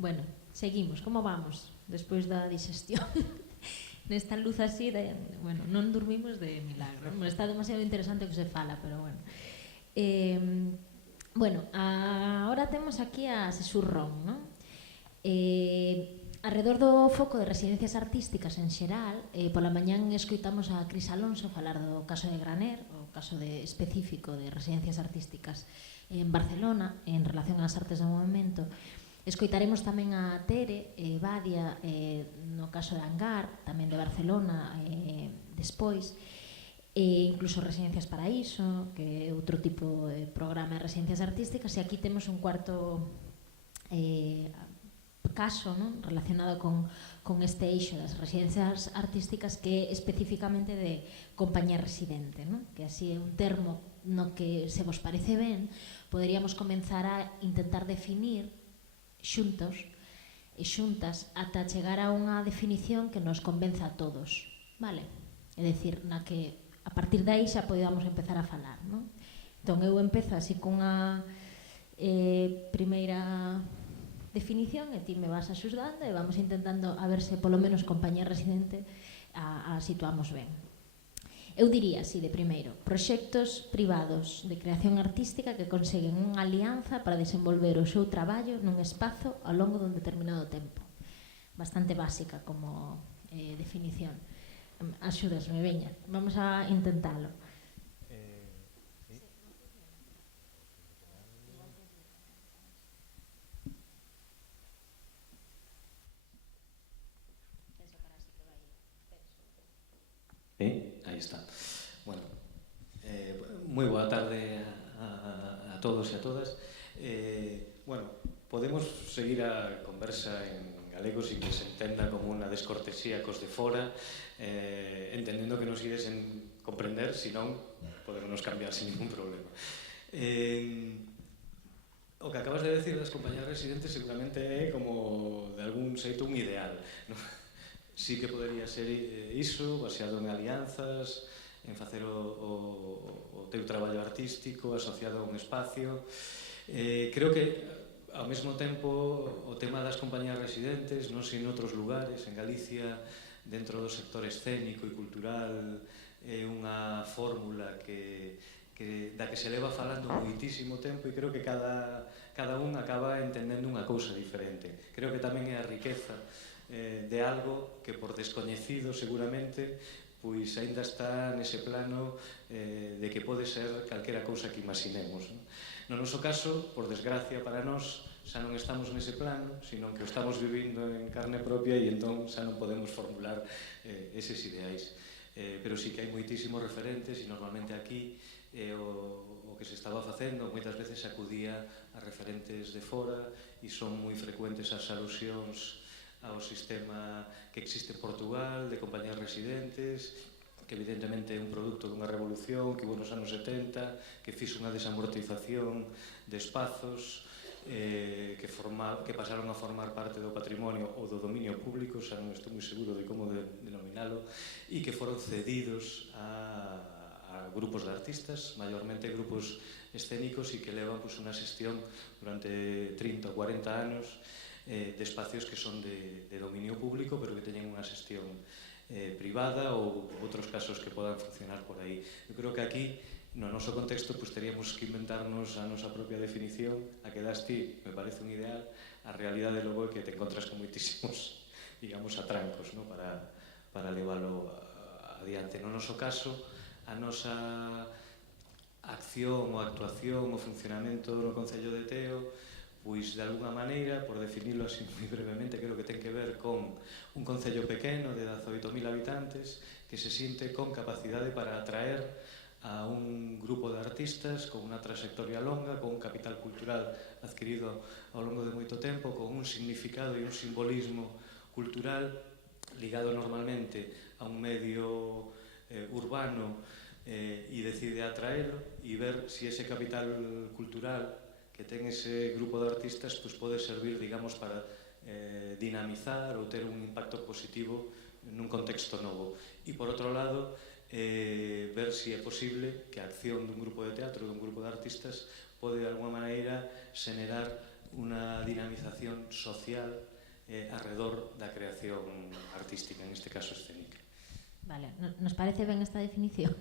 Bueno, seguimos, como vamos despois da digestión? Nesta luz así, bueno, non dormimos de milagro, non? Está demasiado interesante o que se fala, pero bueno. Bueno, ahora temos aquí a Sesurrón, non? Arredor do foco de residencias artísticas en xeral, pola mañán escoitamos a Cris Alonso falar do caso de Graner, o caso específico de residencias artísticas en Barcelona en relación ás artes do movimento. Escoitaremos tamén a Tere Badia no caso de Angar, tamén de Barcelona, despois, incluso Residencias Paraíso, que é outro tipo de programa de residencias artísticas, e aquí temos un cuarto caso, non, relacionado con este eixo das residencias artísticas, que é especificamente de compañía residente, non? Que así é un termo no que, se vos parece ben, poderíamos comenzar a intentar definir xuntos e xuntas ata chegar a unha definición que nos convenza a todos, vale? É dicir, na que a partir de aí xa podemos empezar a falar, non? Entón eu empezo así cunha primeira definición e ti me vas axudando e vamos intentando a ver se polo menos compañía residente a situamos ben. Eu diría así de primeiro: proxectos privados de creación artística que conseguen unha alianza para desenvolver o seu traballo nun espazo ao longo dun determinado tempo. Bastante básica como definición. Axúdasme, veña, vamos a intentalo. Aí está. Bueno, moi boa tarde a todos e a todas. Bueno, podemos seguir a conversa en galego sin que se entenda como unha descortesía cos de fora, entendendo que nos ides en comprender, senón podemos cambiar sin ningún problema. O que acabas de decir das compañías residentes seguramente é como de algún xeito un ideal, non? Sí que podería ser iso, baseado en alianzas, en facer o teu traballo artístico asociado a un espacio. Creo que, ao mesmo tempo, o tema das compañías residentes, non sei, en outros lugares, en Galicia, dentro do sector escénico e cultural, é unha fórmula da que se leva falando moitísimo tempo e creo que cada un acaba entendendo unha cousa diferente. Creo que tamén é a riqueza de algo que por descoñecido seguramente pois aínda está nese plano de que pode ser calquera cousa que imaginemos. No noso caso, por desgracia para nós, xa non estamos nese plano, sino que o estamos vivindo en carne propia e entón xa non podemos formular eses ideais. Pero sí que hai moitísimos referentes e normalmente aquí o que se estaba facendo moitas veces acudía a referentes de fora e son moi frecuentes as alusións ao sistema que existe en Portugal, de compañías residentes, que evidentemente é un produto dunha revolución que hubo nos anos 70, que fixo unha desamortización de espazos que pasaron a formar parte do patrimonio ou do dominio público, xa non estou moi seguro de como denominalo, e que foron cedidos a grupos de artistas, maiormente grupos escénicos, e que levan unha xestión durante 30 ou 40 anos de espacios que son de dominio público, pero que teñen unha xestión privada ou outros casos que podan funcionar por aí. Eu creo que aquí, no noso contexto, teríamos que inventarnos a nosa propia definición. A que das ti me parece un ideal, a realidade logo é que te encontras con moitísimos, digamos, atrancos, ¿no? para leválo adiante. No noso caso, a nosa acción ou actuación, o funcionamento no Concello de Teo, pois de alguna maneira, por definirlo así moi brevemente, creo que ten que ver con un concello pequeno de 18.000 habitantes que se siente con capacidade para atraer a un grupo de artistas con unha trayectoria longa, con un capital cultural adquirido ao longo de moito tempo, con un significado e un simbolismo cultural ligado normalmente a un medio urbano e decide atraelo e ver se ese capital cultural que ten ese grupo de artistas pode servir, digamos, para dinamizar ou ter un impacto positivo nun contexto novo. E, por outro lado, ver se é posible que a acción dun grupo de teatro, dun grupo de artistas, pode, de alguma maneira, xenerar unha dinamización social alrededor da creación artística, en este caso escénica. Vale, nos parece ben esta definición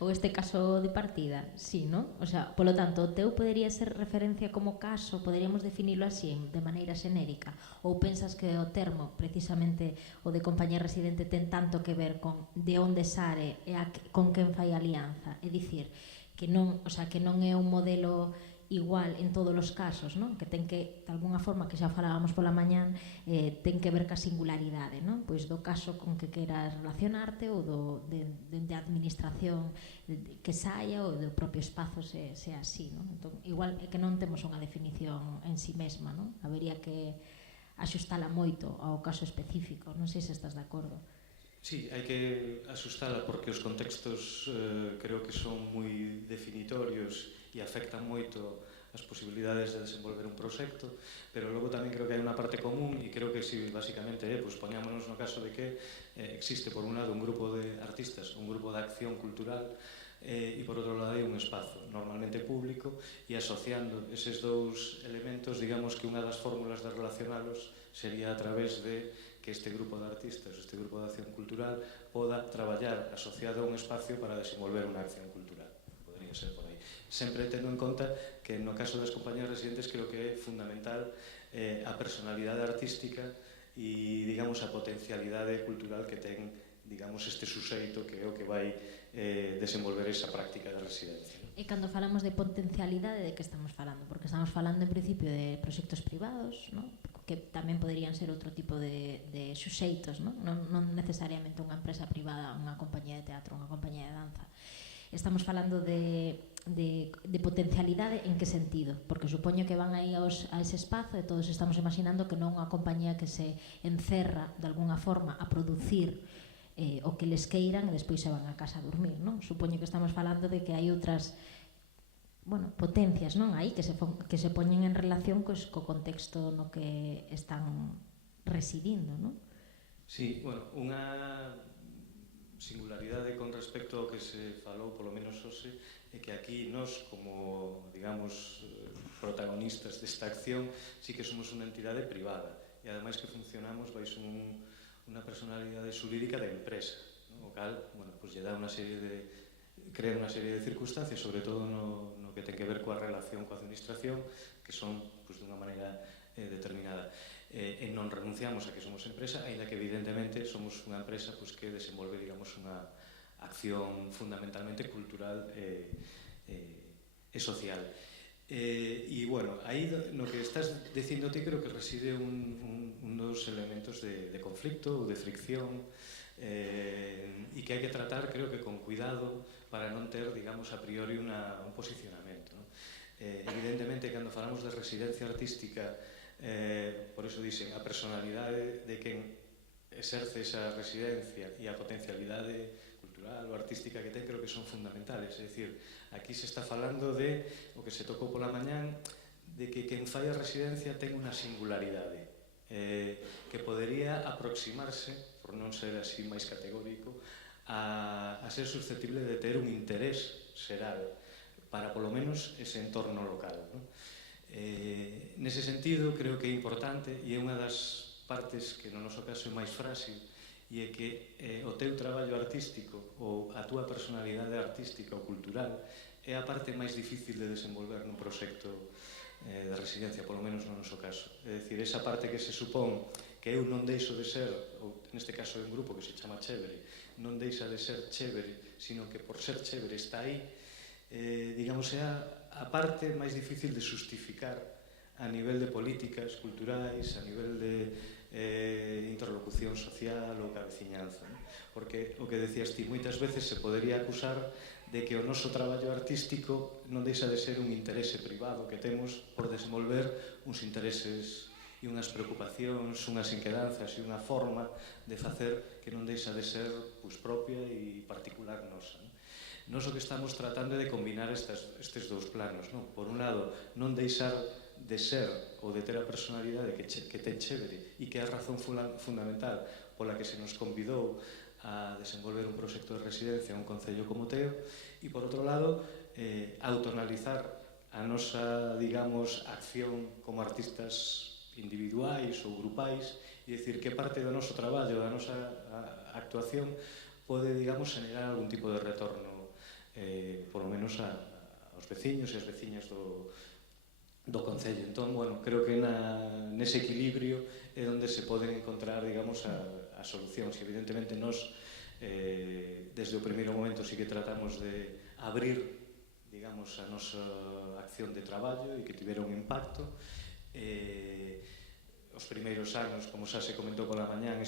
ou este caso de partida? Sí, non? O sea, polo tanto, o teu podería ser referencia como caso, poderíamos definirlo así, de maneira xenérica, ou pensas que o termo, precisamente o de compañía residente, ten tanto que ver con de onde sare e con quen fai alianza? É dicir, que non, o sea, que non é un modelo igual en todos os casos, non? Que ten que, de alguna forma, que xa falábamos pola mañán, ten que ver ca singularidade, non? Pois do caso con que queras relacionarte ou de administración que saia ou do propio espazo se así, non? Entón, igual é que non temos unha definición en si mesma, non? Habería que axustala moito ao caso específico, non sei se estás de acordo. Sí, hai que asustala porque os contextos creo que son moi definitorios e afectan moito as posibilidades de desenvolver un proxecto, pero logo tamén creo que hai unha parte común e creo que si basicamente pues poñámonos no caso de que existe por un lado un grupo de artistas, un grupo de acción cultural e por outro lado hai un espazo normalmente público e asociando eses dous elementos, digamos que unha das fórmulas de relacionalos sería a través de que este grupo de artistas, este grupo de acción cultural poda traballar asociado a un espacio para desenvolver unha acción cultural. Podría ser por aí. Sempre tendo en conta que no caso das compañías residentes creo que é fundamental a personalidade artística e, digamos, a potencialidade cultural que ten, digamos, este suxeito que é o que vai desenvolver esa práctica de residencia. E cando falamos de potencialidade, de que estamos falando? Porque estamos falando, en principio, de proxectos privados, non? Que tamén poderían ser outro tipo de suxeitos, non? Non necesariamente unha empresa privada, unha compañía de teatro, unha compañía de danza. Estamos falando de potencialidade en que sentido? Porque supoño que van aí a ese espazo e todos estamos imaginando que non unha compañía que se encerra de alguna forma a producir o que les queiran e despois se van a casa a dormir, non? Supoño que estamos falando de que hai outras potencias, non? Aí que se poñen en relación co contexto no que están residindo, non? Sí, bueno, unha singularidade con respecto ao que se falou, polo menos hoxe, é que aquí nós, como, digamos, protagonistas desta acción, sí que somos unha entidade privada e ademais que funcionamos baixo unha personalidade xurídica de empresa, o cal, bueno, pues lle dá unha serie de crea unha serie de circunstancias, sobre todo no que ten que ver coa relación coa administración, que son, pues, dunha maneira determinada. E non renunciamos a que somos empresa, aínda que evidentemente somos unha empresa pues, que desenvolve, digamos, unha acción fundamentalmente cultural e social. E, bueno, aí no que estás dicindo ti creo que reside un dos elementos de conflicto ou de fricción e que hai que tratar, creo que con cuidado, para non ter, digamos, a priori un posicionamento, ¿no? Evidentemente, cando falamos de residencia artística, por iso dixen, a personalidade de quen exerce esa residencia e a potencialidade cultural ou artística que ten creo que son fundamentales. É dicir, aquí se está falando de o que se tocou pola mañán, de que quen fai a residencia ten unha singularidade que podería aproximarse, por non ser así máis categórico, a ser susceptible de ter un interés xeral para polo menos ese entorno local, ¿no? Nese sentido, creo que é importante e é unha das partes que no noso caso é máis frágil e é que o teu traballo artístico ou a túa personalidade artística ou cultural é a parte máis difícil de desenvolver nun proxecto de residencia, polo menos no noso caso. É dicir, esa parte que se supón que eu non deixo de ser, ou neste caso é un grupo que se chama Chévere, non deixa de ser chévere, sino que por ser chévere está aí, digamos, é a parte máis difícil de justificar a nivel de políticas culturais, a nivel de interlocución social ou cabeciñanza, ¿no? Porque o que decías ti, moitas veces se podería acusar de que o noso traballo artístico non deixa de ser un interese privado que temos por desenvolver uns intereses e unhas preocupacións, unhas inquedanzas e unha forma de facer que non deixa de ser pues, propia e particular nosa, ¿no? Nos o que estamos tratando é de combinar estes dous planos, non? Por un lado, non deixar de ser ou de ter a personalidade que ten Chévere e que é a razón fundamental pola que se nos convidou a desenvolver un proxecto de residencia en un concello como Teo e, por outro lado, autoanalizar a nosa, digamos, acción como artistas individuais ou grupais, e dicir que parte do noso traballo, da nosa actuación, pode, digamos, generar algún tipo de retorno, polo menos aos veciños e as veciñas do Concello. Entón, bueno, creo que nese equilibrio é onde se poden encontrar, digamos, as solucións. E, evidentemente, nós, desde o primeiro momento, sí que tratamos de abrir, digamos, a nosa acción de traballo e que tivera un impacto. Os primeiros anos, como xa se comentou pola mañán, a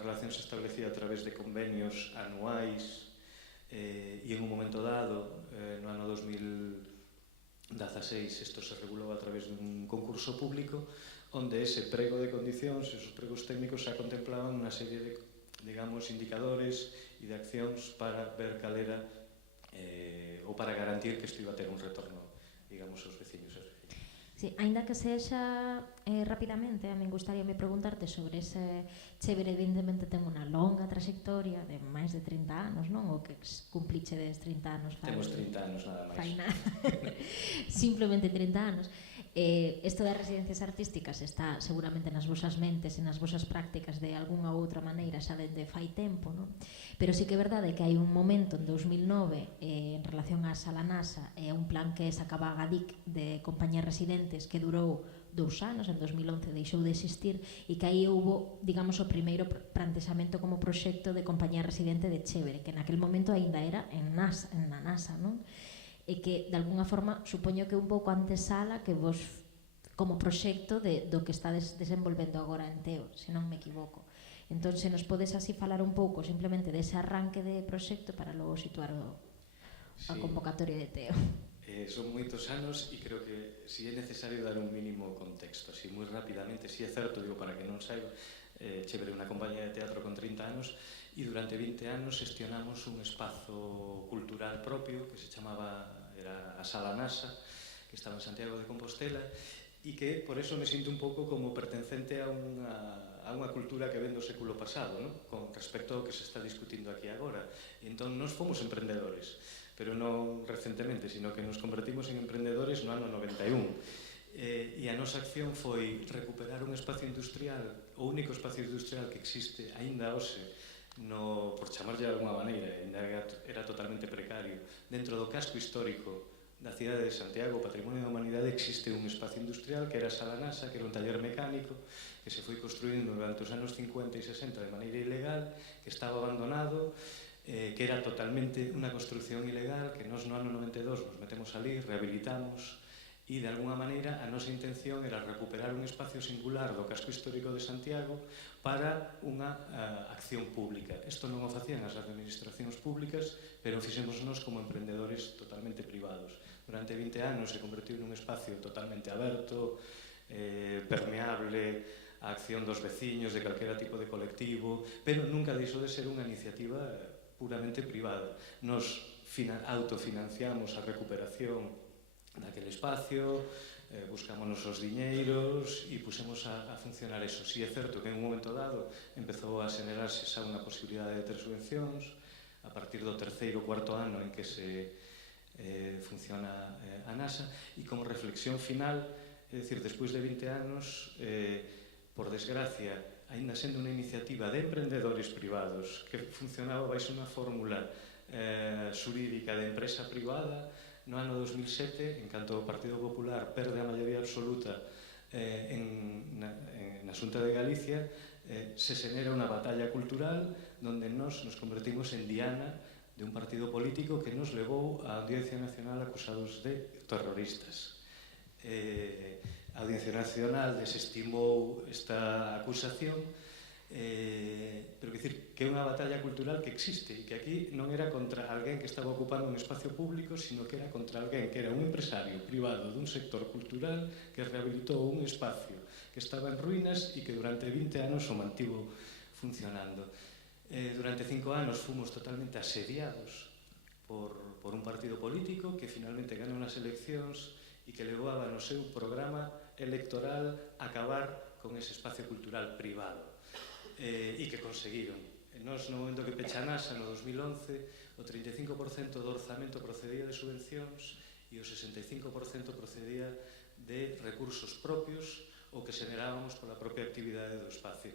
relación se establecía a través de convenios anuais e en un momento dado, no ano 2016, isto se regulou a través dun concurso público onde ese prego de condicións e os pregos técnicos xa contemplaban unha serie de, digamos, indicadores e de accións para ver cal era ou para garantir que isto iba a ter un retorno, digamos, aos veciños e as veciñas. Sí, aínda que sexa rapidamente, a min gustaríame preguntarte sobre ese Chévere, evidentemente ten unha longa trayectoria de máis de 30 anos, non? O que cumpliche des 30 anos fai. Temos 30 anos nada máis. Fai nada. Simplemente 30 anos. Isto das residencias artísticas está seguramente nas vosas mentes e nas vosas prácticas de algunha ou outra maneira xa dende fai tempo, non? Pero sí que é verdade que hai un momento en 2009 en relación á Sala NASA e un plan que sacaba a GADIC de compañías residentes que durou 2 anos, en 2011 deixou de existir, e que aí houbo, digamos, o primeiro plantexamento como proxecto de compañía residente de Chévere, que naquel momento aínda era na NASA, non? E que, de alguna forma, supoño que un pouco antesala que vos, como proxecto do que estades desenvolvendo agora en Teo, se non me equivoco. Entón, se nos podes así falar un pouco simplemente dese arranque de proxecto para logo situar a convocatoria de Teo. Son moitos anos e creo que si é necesario dar un mínimo contexto, así moi rapidamente. Si é certo, digo, para que non saiba, Chévere é unha compañía de teatro con 30 anos e durante 20 anos gestionamos un espazo cultural propio que se chamaba, era a Sala NASA, que estaba en Santiago de Compostela, e que por eso me sinto un pouco como pertencente a unha cultura que ven do século pasado, ¿no? Con respecto ao que se está discutindo aquí agora. E entón, nos fomos emprendedores, pero non recentemente, sino que nos convertimos en emprendedores no ano 91. E a nosa acción foi recuperar un espacio industrial, o único espacio industrial que existe aínda hoxe, por chamarlle de alguma maneira, ainda era totalmente precario, dentro do casco histórico da cidade de Santiago, Patrimonio da Humanidade, existe un espacio industrial que era a Sala NASA, que era un taller mecánico que se foi construindo durante os anos 50 e 60 de maneira ilegal, que estaba abandonado, que era totalmente unha construcción ilegal, que nós no ano 92 nos metemos ali, rehabilitamos, e de alguna maneira a nosa intención era recuperar un espacio singular do casco histórico de Santiago para unha acción pública. Isto non o facían as administracións públicas, pero fixemos nós como emprendedores totalmente privados. Durante 20 anos se convertiu nun espacio totalmente aberto, permeable á acción dos veciños, de calquera tipo de colectivo, pero nunca deixou de ser unha iniciativa puramente privada. Nos autofinanciamos a recuperación daquele espacio, buscámonos os diñeiros e pusemos a funcionar eso. Si é certo que en un momento dado empezou a xenerarse xa unha posibilidade de ter subvencións a partir do terceiro ou cuarto ano en que se funciona a NASA, e como reflexión final, é dicir, despois de 20 anos, por desgracia, aínda sendo unha iniciativa de emprendedores privados que funcionaba baixo unha fórmula xurídica de empresa privada, no ano 2007, en canto o Partido Popular perde a maioría absoluta na Xunta de Galicia, se xenera unha batalla cultural donde nos convertimos en diana de un partido político que nos levou á Audiencia Nacional acusados de terroristas. A Audiencia Nacional desestimou esta acusación, pero dicir que é unha batalla cultural que existe e que aquí non era contra alguén que estaba ocupando un espacio público, sino que era contra alguén que era un empresario privado dun sector cultural que rehabilitou un espacio que estaba en ruínas e que durante 20 anos o mantivo funcionando. Durante 5 anos fomos totalmente asediados por un partido político que finalmente gana unhas eleccións e que levaba no seu programa electoral a acabar con ese espacio cultural privado. E que conseguiron. Nos, no momento que pecha a NASA, no 2011, o 35% do orzamento procedía de subvencións e o 65% procedía de recursos propios ou que xenerábamos pola propia actividade do espacio.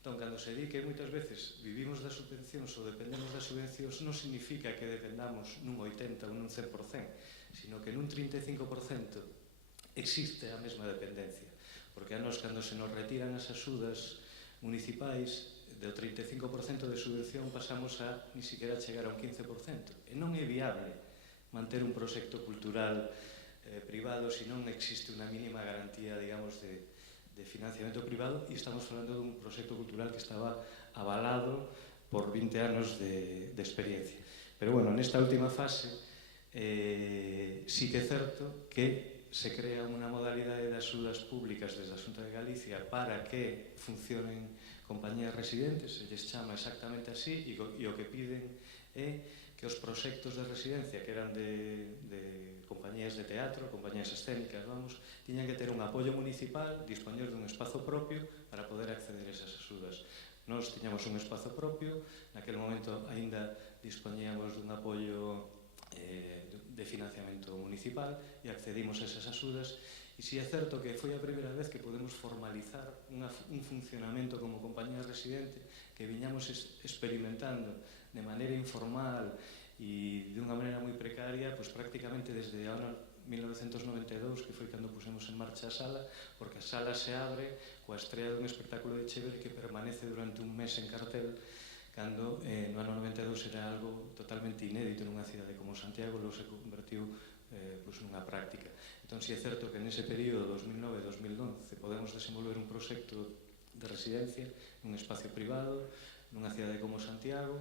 Entón, cando se di que moitas veces vivimos das subvencións ou dependemos das subvencións, non significa que dependamos nun 80 ou nun 100%, sino que nun 35% existe a mesma dependencia. Porque a nós, cando se nos retiran as axudas municipais, do 35% de subvención pasamos a ni siquiera chegar a un 15%. E non é viable manter un proxecto cultural privado se non existe unha mínima garantía, digamos, de financiamento privado, e estamos falando dun proxecto cultural que estaba avalado por 20 anos de experiencia. Pero, bueno, nesta última fase sí que é certo que se crea unha modalidade de axudas públicas desde a Xunta de Galicia para que funcionen compañías residentes, se lles chama exactamente así, e o que piden é que os proxectos de residencia que eran de compañías de teatro, compañías escénicas, vamos, tiñan que ter un apoio municipal, dispoñer dun espazo propio para poder acceder a esas axudas. Nós tiñamos un espazo propio, naquele momento aínda dispoñíamos dun apoio de financiamento municipal e accedimos a esas axudas. E si é certo que foi a primeira vez que podemos formalizar un funcionamento como compañía residente que viñamos experimentando de maneira informal e de unha maneira moi precaria, pois prácticamente desde o ano 1992, que foi cando pusemos en marcha a sala, porque a sala se abre coa estrea dun espectáculo de Chévere que permanece durante un mes en cartel, cando no ano 92 era algo totalmente inédito nunha cidade como Santiago, logo se convertiu nunha práctica. Entón, si é certo que nese período 2009-2011 podemos desenvolver un proxecto de residencia nun espacio privado, nunha cidade como Santiago,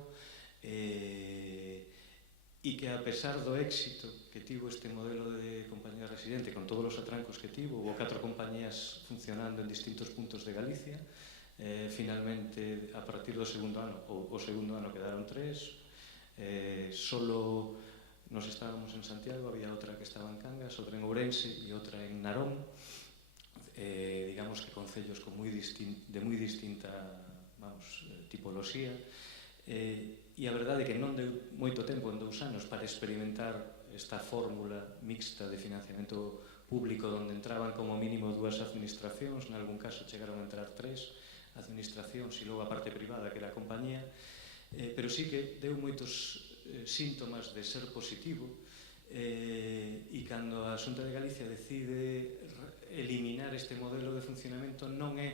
e que a pesar do éxito que tivo este modelo de compañía residente, con todos os atrancos que tivo, houve 4 compañías funcionando en distintos puntos de Galicia, finalmente, a partir do segundo ano, o segundo ano quedaron 3, solo nos estábamos en Santiago, había outra que estaba en Cangas, outra en Ourense e outra en Narón, digamos que concellos de moi distinta tipoloxía, e a verdade é que non deu moito tempo, en 2 anos, para experimentar esta fórmula mixta de financiamento público onde entraban como mínimo 2 administracións, en algún caso chegaron a entrar 3 administracións e logo a parte privada que era a compañía, pero sí que deu moitos síntomas de ser positivo, e cando a Xunta de Galicia decide eliminar este modelo de funcionamento non é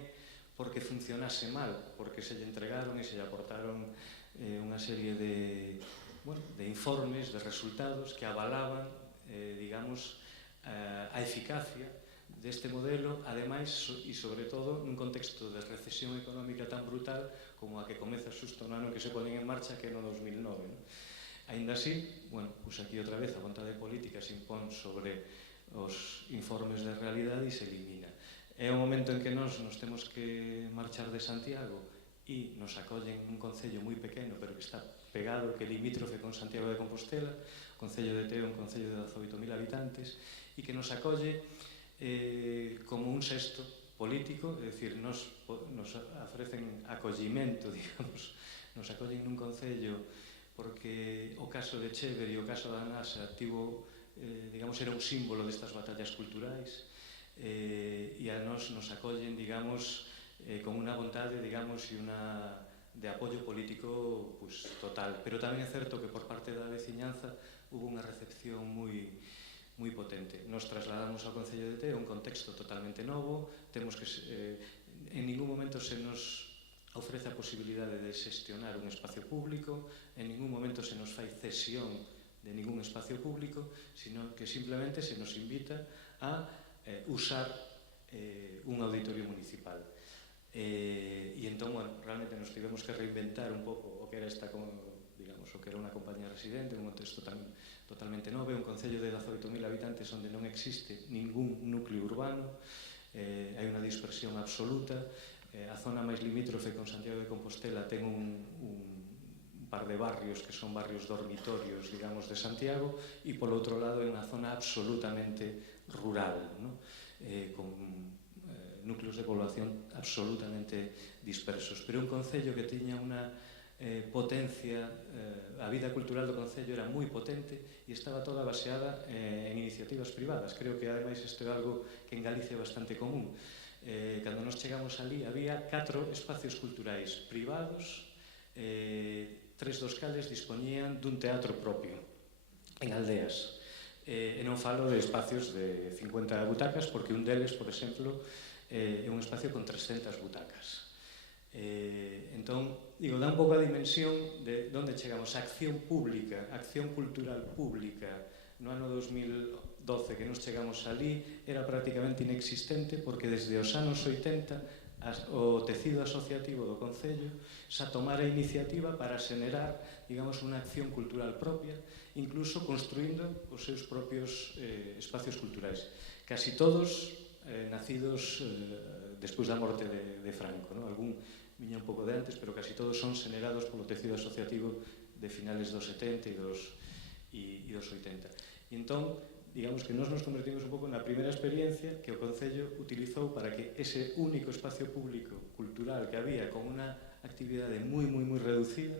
porque funcionase mal, porque se lle entregaron e se lle aportaron unha serie de informes, de resultados que avalaban, digamos, a eficacia deste modelo, ademais e sobre todo nun contexto de recesión económica tan brutal como a que comeza xusto no ano que se ponen en marcha, que é no 2009. Aínda así, pois aquí outra vez a vontade política se impón sobre os informes de realidade e se elimina. É o momento en que nos temos que marchar de Santiago e nos acollen un concello moi pequeno, pero que está pegado, que é limítrofe con Santiago de Compostela, o concello de Teo, un concello de 18.000 habitantes, e que nos acolle como un xesto político, é dicir, nos ofrecen acollimento, digamos, nos acollen nun concello porque o caso de Chévere e o caso da NASA digamos, era un símbolo destas batallas culturais, e a nos acollen, digamos, con unha vontade, digamos, e de apoio político total. Pero tamén é certo que por parte da veciñanza hubo unha recepción moi potente. Nos trasladamos ao Concello de Teo, un contexto totalmente novo, temos que en ningún momento se nos ofrece a posibilidade de xestionar un espacio público, en ningún momento se nos fai cesión de ningún espacio público, sino que simplemente se nos invita a usar un auditorio municipal. E entón, realmente nos tivemos que reinventar un pouco o que era digamos, o que era unha compañía residente, un contexto totalmente novo, un concello de 18.000 habitantes onde non existe ningún núcleo urbano, hai unha dispersión absoluta. A zona máis limítrofe con Santiago de Compostela ten un par de barrios que son barrios dormitorios, digamos, de Santiago, e polo outro lado é unha zona absolutamente rural, con núcleos de población absolutamente dispersos. Pero un concello que tiña unha potencia, a vida cultural do concello era moi potente e estaba toda baseada en iniciativas privadas. Creo que ademais isto é algo que en Galicia é bastante común. cando nos chegamos ali, había 4 espacios culturais privados, 3 dos cales dispoñían dun teatro propio, en aldeas. E non falo de espacios de 50 butacas, porque un deles, por exemplo, é un espacio con 300 butacas. Entón, digo, dá un pouco a dimensión de onde chegamos. A acción pública, a acción cultural pública no ano 2012 que nos chegamos ali era prácticamente inexistente, porque desde os anos 80 o tecido asociativo do Concello xa tomara a iniciativa para xenerar, digamos, unha acción cultural propia, incluso construindo os seus propios espacios culturais. Casi todos nacidos despois da morte de Franco, ¿no? Algún viña un pouco de antes, pero casi todos son xenerados polo tecido asociativo de finales dos 70 e dos 80. E entón, digamos que nos convertimos un pouco na primeira experiencia que o Concello utilizou para que ese único espacio público cultural que había con unha actividade moi reducida,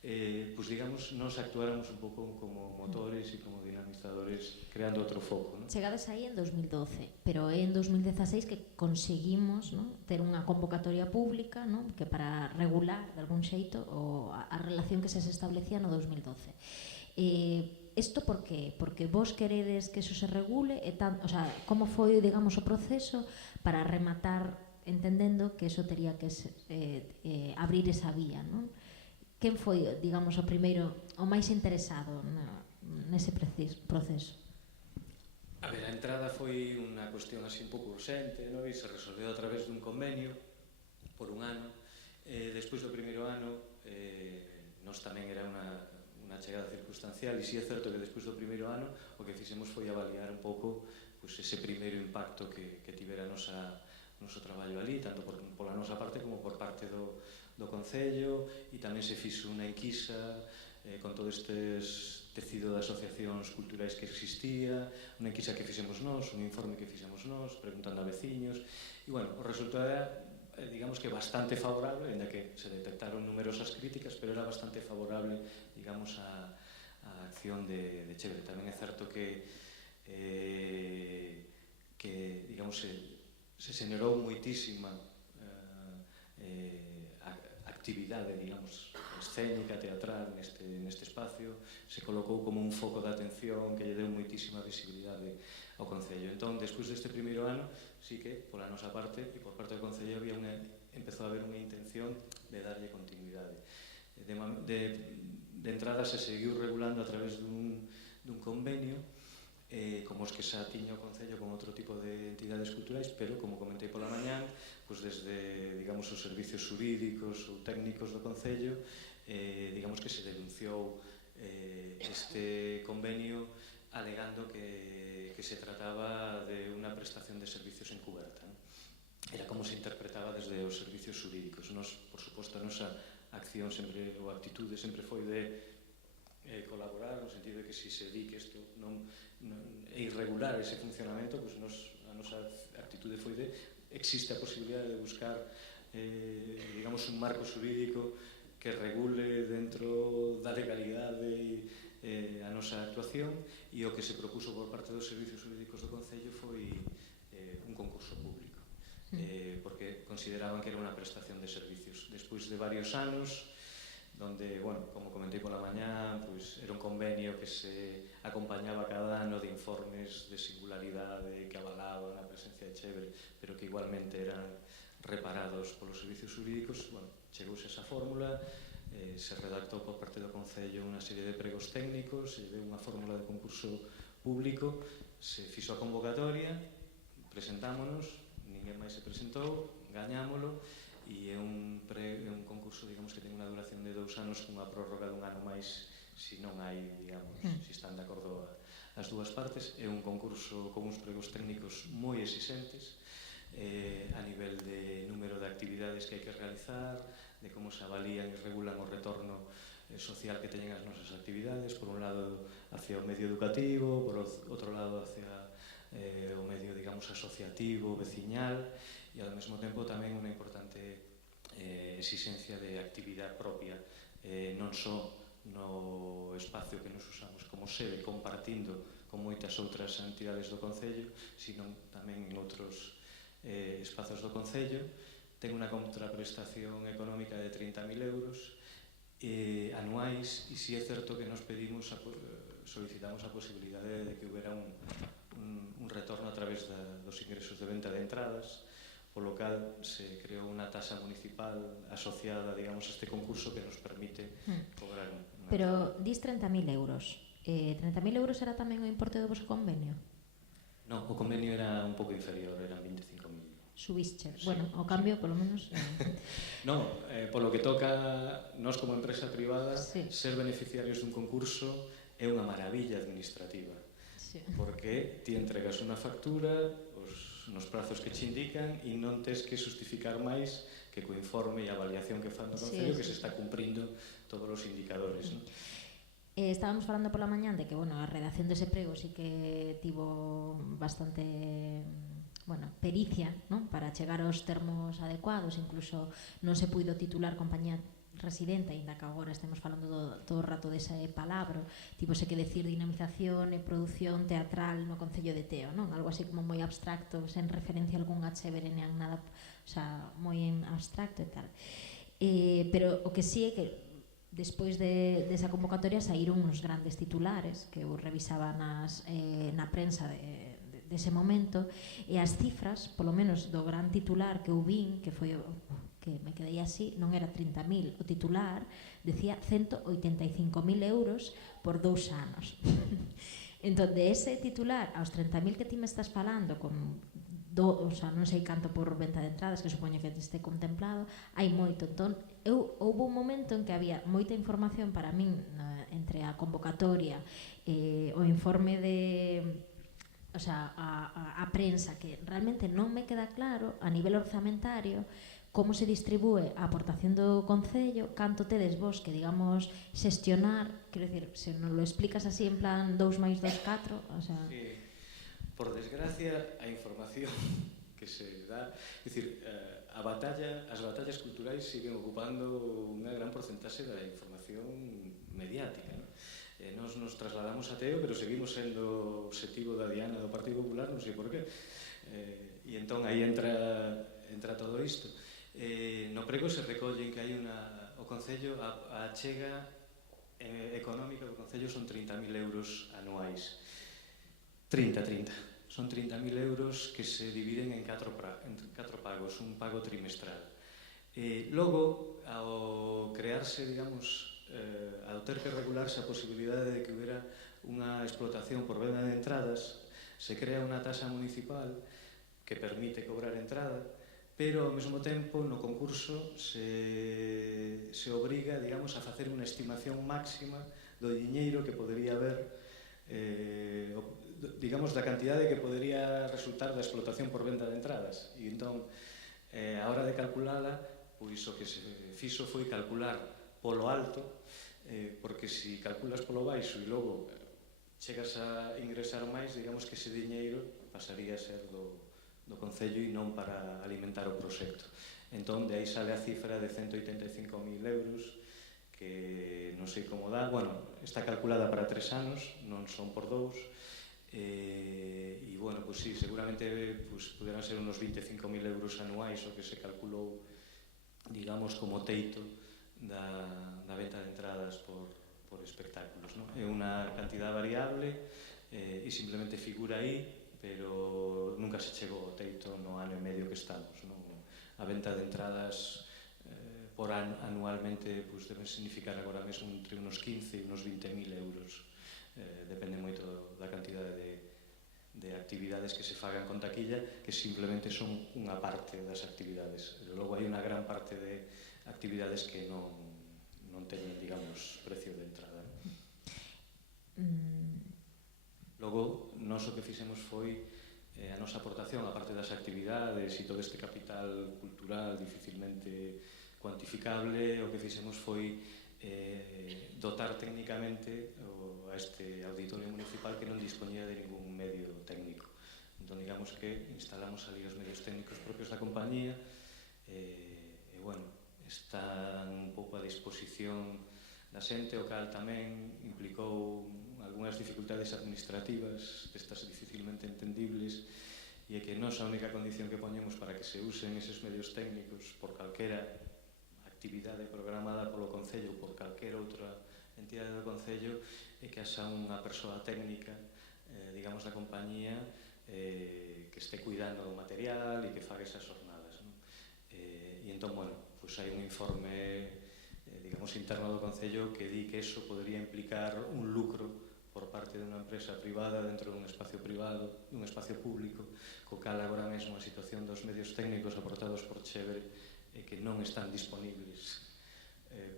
pues digamos, nos actuáramos un pouco como motores e como dinamizadores, creando outro foco, ¿no? Chegades aí en 2012, pero é en 2016 que conseguimos, ¿no?, ter unha convocatoria pública, ¿no?, que para regular de algún xeito a relación que se establecía no 2012. Isto por qué? Porque vos queredes que eso se regule, o sea, como foi, digamos, o proceso para rematar entendendo que eso tería que abrir esa vía, non? Quen foi, digamos, o primeiro, o máis interesado nese proceso? A ver, a entrada foi unha cuestión así un pouco urxente, non? E se resolveu a través dun convenio por un ano. Despois do primeiro ano, nos tamén era unha chegada circunstancial, e si é certo que despois do primeiro ano o que fixemos foi avaliar un pouco ese primeiro impacto que tivera o noso traballo ali, tanto pola nosa parte como por parte do Concello, e tamén se fixo unha enquisa con todo este tecido de asociacións culturais que existía, unha enquisa que fixemos nós, un informe que fixemos nós, preguntando a veciños, e, bueno, o resultado era, digamos que bastante favorable, ainda que se detectaron numerosas críticas, pero era bastante favorable, digamos, a acción de Chévere. Tamén é certo que digamos, se xenerou moitísima actividade, digamos, escénica, teatral neste espacio, se colocou como un foco de atención que lle deu moitísima visibilidade ao Concello. Entón, despois deste primeiro ano, sí que, pola nosa parte e por parte do Concello, empezou a haber unha intención de darlle continuidade. De entrada se seguiu regulando a través dun convenio, como os que xa tiña o Concello con outro tipo de entidades culturais, pero, como comentei pola mañán, desde, digamos, os servicios xurídicos ou técnicos do Concello, digamos que se denunciou este convenio alegando que se trataba de unha prestación de servicios encuberta. Era como se interpretaba desde os servicios xurídicos. Nos, por suposto, a nosa acción sempre, ou actitude sempre foi de colaborar, no sentido de que se di que isto non é irregular ese funcionamento, a nosa actitude foi de existe a posibilidade de buscar, digamos, un marco xurídico que regule dentro da legalidade a nosa actuación, e o que se propuso por parte dos servicios xurídicos do Concello foi un concurso público, porque consideraban que era unha prestación de servicios. Despois de varios anos, donde, bueno, como comentei pola mañá, era un convenio que se acompañaba cada ano de informes de singularidade que avalaban a presencia de Chévere, pero que igualmente eran reparados polos servicios xurídicos. Bueno, chegouse esa fórmula, se redactou por parte do Concello unha serie de pregos técnicos, se deu unha fórmula de concurso público, se fixo a convocatoria, presentámonos, ninguén máis se presentou, gañámolo, e é un concurso, digamos, que ten unha duración de 2 anos cunha prórroga dun ano máis se non hai, digamos, se están de acordo as dúas partes. É un concurso con uns pregos técnicos moi exixentes a nivel de número de actividades que hai que realizar, de como se avalían e regulan o retorno social que teñen as nosas actividades, por un lado hacia o medio educativo, por outro lado hacia o medio, digamos, asociativo, veciñal, e ao mesmo tempo tamén unha importante exixencia de actividade propia, non só no espacio que nos usamos como sede, compartindo con moitas outras entidades do Concello, sino tamén en outros espazos do Concello, ten unha contraprestación económica de 30.000 euros anuais, e si é certo que nos pedimos, solicitamos a posibilidade de que houbera un retorno a través dos ingresos de venta de entradas, polo cal se creou unha tasa municipal asociada, digamos, a este concurso que nos permite cobrar unha... Pero dis 30.000 euros. 30.000 euros era tamén o importe do vosso convenio? Non, o convenio era un pouco inferior, eran 25.000. Subiste. Sí, bueno, ao cambio, polo menos... Non, polo que toca nós como empresa privada, sí, ser beneficiarios dun concurso é unha maravilla administrativa. Sí. Porque ti entregas unha factura nos prazos que che indican e non tes que justificar máis que co informe e a avaliación que fan do Concello que se está cumprindo todos os indicadores, non? Estábamos falando pola mañán de que, bueno, a redacción dese prego sí que tivo bastante, bueno, pericia, non? Para chegar aos termos adecuados, incluso non se puido titular compañía residente, ainda que agora estemos falando todo o rato dese palabra, tivose que decir dinamización e produción teatral no Concello de Teo, non? Algo así como moi abstracto, sen referencia a algún HBR nen nada, o sea, moi abstracto e tal. Pero o que sí é que despois desa convocatoria saíron uns grandes titulares que eu revisaba na prensa dese momento, e as cifras, polo menos do gran titular que eu vin, que foi que me quedei así, non era 30.000, o titular decía 185.000 euros por 2 anos. Entón, de ese titular aos 30.000 que ti me estás falando, con o sea, non sei canto por venta de entradas, que supoño que este contemplado, hai moito. Entón, houve un momento en que había moita información para min entre a convocatoria, o informe de, o sea, a prensa, que realmente non me queda claro a nivel orzamentario como se distribúe a aportación do Concello, canto tedes vos que, digamos, xestionar, quero dicir, se non lo explicas así en plan 2 máis 2, 4, o sea... Sí. Por desgracia, a información que se dá, é dicir, as batallas culturais siguen ocupando unha gran porcentaxe da información mediática, non? Nos trasladamos a Teo, pero seguimos sendo obxectivo da diana do Partido Popular, non sei por qué. E entón aí entra todo isto. No prego se recollen que hai o Concello, a achega económica do Concello son 30.000 euros anuais. 30. Son 30.000 euros que se dividen en 4 pagos, un pago trimestral. Logo, ao crearse, digamos, ao ter que regularse a posibilidade de que houbera unha explotación por venda de entradas, se crea unha tasa municipal que permite cobrar entrada, pero ao mesmo tempo no concurso se obriga, digamos, a facer unha estimación máxima do diñeiro que podería haber, digamos, da cantidade que podería resultar da explotación por venta de entradas. E entón, a hora de calculala, pois o que se fixo foi calcular polo alto, porque se calculas polo baixo e logo chegas a ingresar máis, digamos que ese diñeiro pasaría a ser do Concello e non para alimentar o proxecto. Entón, de aí sale a cifra de 185.000 euros, que non sei como dá, bueno, está calculada para 3 anos, non son por 2, e, bueno, pois sí, seguramente poderán ser unos 25.000 euros anuais o que se calculou, digamos, como teito da venta de entradas por espectáculos, non? É unha cantidad variable e simplemente figura aí, pero nunca se chegou ao teito no ano e medio que estamos, non? A venta de entradas por anualmente deben significar agora mesmo entre unos 15 e unos 20.000 euros, depende moito da cantidade de actividades que se fagan con taquilla, que simplemente son unha parte das actividades. Logo hai unha gran parte de actividades que non teñen, digamos, precio de entrada. Logo, nós o que fixemos foi a nosa aportación, a parte das actividades e todo este capital cultural dificilmente cuantificable, o que fixemos foi dotar técnicamente a este auditorio municipal que non dispoñía de ningún medio técnico. Entón, digamos que instalamos ali os medios técnicos propios da compañía e, bueno, están un pouco a disposición da xente, o cal tamén implicou algunhas dificultades administrativas, destas dificilmente entendibles, e é que nós a única condición que poñemos para que se usen eses medios técnicos por calquera actividade programada polo Concello ou por calquera outra entidade do Concello é que haxa unha persoa técnica, digamos, da compañía que este cuidando do material e que faga esas jornadas, non? E entón, bueno, pois hai un informe, digamos, interno do Concello que di que eso podría implicar un lucro por parte de unha empresa privada dentro dun espacio privado, dun espacio público, co cal agora mesmo a situación dos medios técnicos aportados por Chévere é que non están disponibles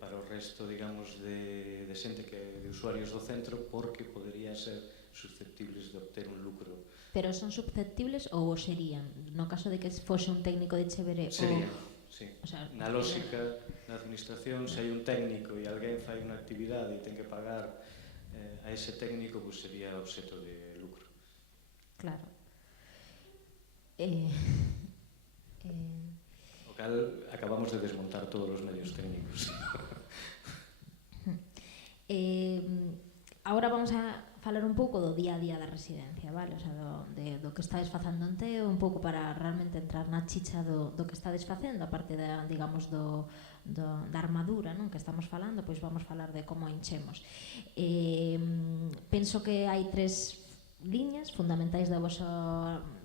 para o resto, digamos, de xente de usuarios do centro, porque podería ser susceptibles de obter un lucro. Pero son susceptibles ou serían? No caso de que fose un técnico de Chévere? Serían, sí. O sea, na lógica da administración, se hai un técnico e alguén fai unha actividade e ten que pagar a ese técnico, pues sería obxeto de lucro. Claro. O cal acabamos de desmontar todos os medios técnicos. Agora vamos a falar un pouco do día a día da residencia, vale? O sea, do que estades facendo en Teo, un pouco para realmente entrar na chicha do que estades facendo, aparte da, digamos, da armadura, non, que estamos falando, pois vamos falar de como enchemos. Penso que hai 3 liñas fundamentais do voso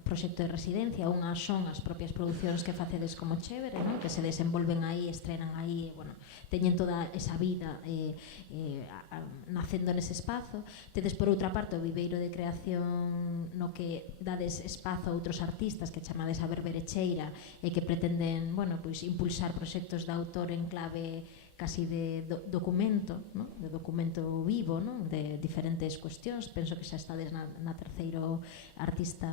proxecto de residencia. Unha son as propias producións que facedes como Chévere, non? Que se desenvolven aí, estrenan aí, bueno, teñen toda esa vida nacendo nese espazo. Tedes por outra parte o viveiro de creación no que dades espazo a outros artistas que chamades a Berberecheira e que pretenden, bueno, pois impulsar proxectos de autor en clave casi de documento, ¿no? De documento vivo, ¿no? De diferentes cuestións. Penso que xa estades na terceiro artista